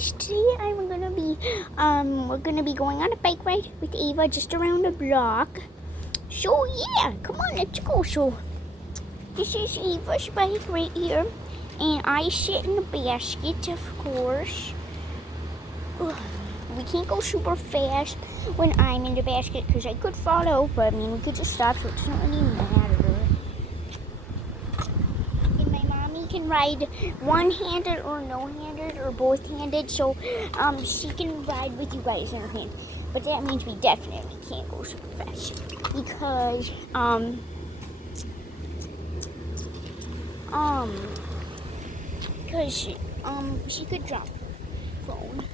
guys, today we're gonna be going on a bike ride with Ava just around the block. So yeah, come on, let's go. So this is Ava's bike right here, and I sit in the basket, of course. We can't go super fast when I'm in the basket because I could fall out, but I mean we could just stop, so it doesn't really matter. And my mommy can ride one-handed or no-handed or both-handed, so she can ride with you guys in her hand. But that means we definitely can't go super fast because she could drop the phone.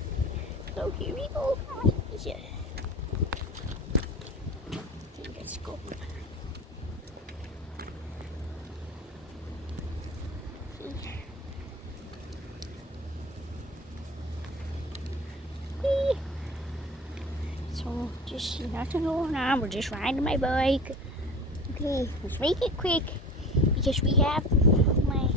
So here we go, guys. Okay, let's go. So just nothing going on. We're just riding my bike. Okay, let's make it quick because we have my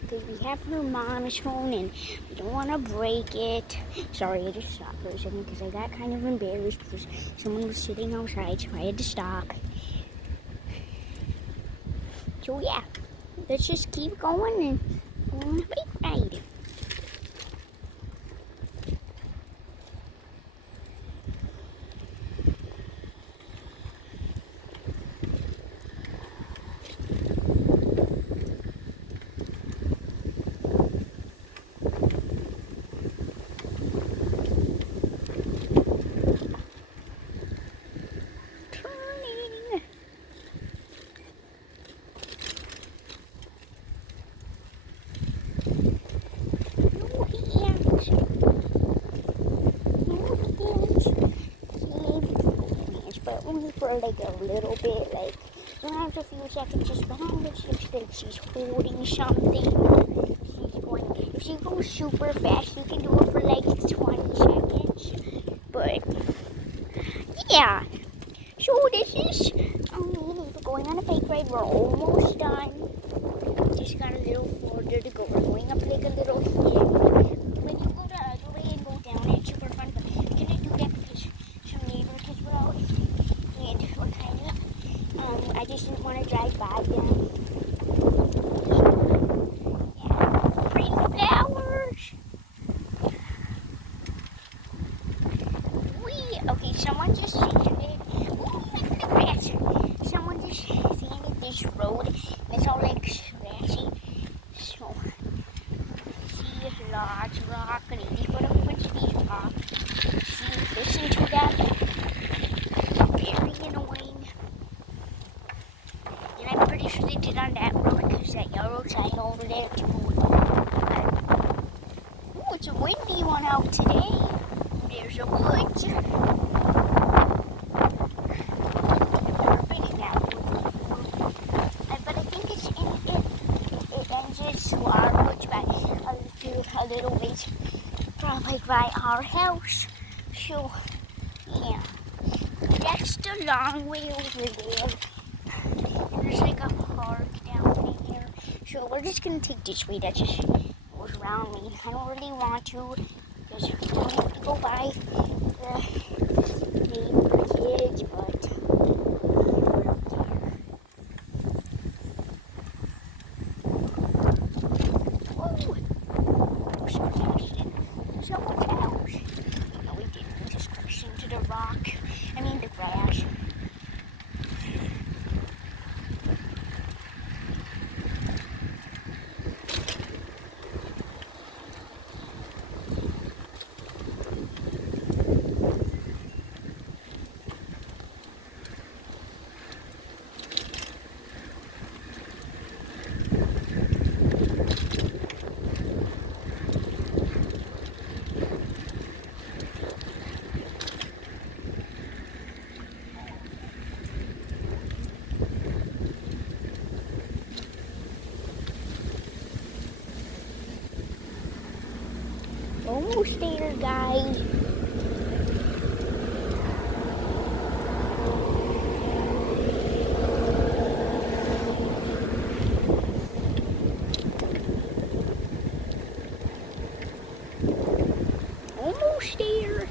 because we have her mom's phone and we don't want to break it. Sorry, I just stopped for a second because I got kind of embarrassed because someone was sitting outside, so I had to stop. So yeah, let's just keep going and go on a bike ride. But only for like a little bit, like sometimes a few seconds is long, but she's holding something. If she goes super fast, you can do it for like 20 seconds. But yeah, so this is we're going on a bike ride. We're almost done. Just got a little further to go. We're going up like a little hill. When you go the other way and go down, it's super fun. But we're gonna do that because some neighbors as well. And we're kind of, I just didn't want to drive by them. Yeah, pretty flowers. Okay, someone just sanded. Ooh, look at the grass. Someone just sanded this road. And it's all like scratchy. So, see a large rock. And he put a bunch of these rocks. See, listen to that. Very annoying. And I'm pretty sure they did on that road because that yellow sign over there too. Ooh, it's a windy one out today. There's a woods. But I think it ends its our woods by a little ways from like by our house. So yeah, that's the long way over there. And there's like a park down here. So we're just gonna take this way that just goes around me. I don't really want to because we don't have to go by the neighbor kids, but we're up there. Whoa! Someone's house. No, we didn't. We just crashed into the rock. I mean the grass. almost there, guys. Almost there.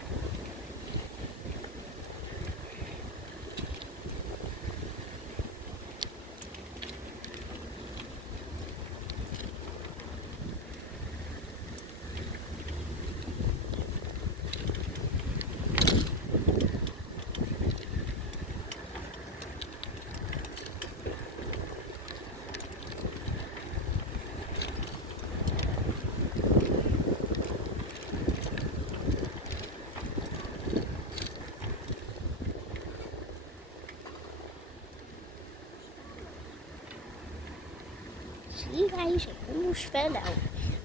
See, guys, I almost fell out.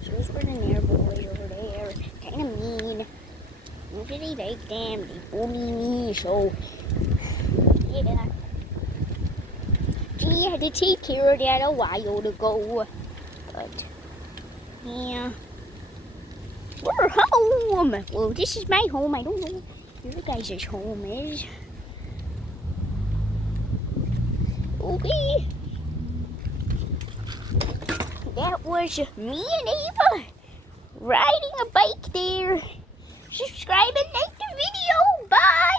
Those were the Nair boys over there. Kind of mean. Not that they like them. They bully me, so yeah. Gee, I had to take care of that a while ago. But yeah, we're home. Well, this is my home. I don't know where your guys' home is. Okay. That was me and Ava riding a bike there. Subscribe and like the video. Bye.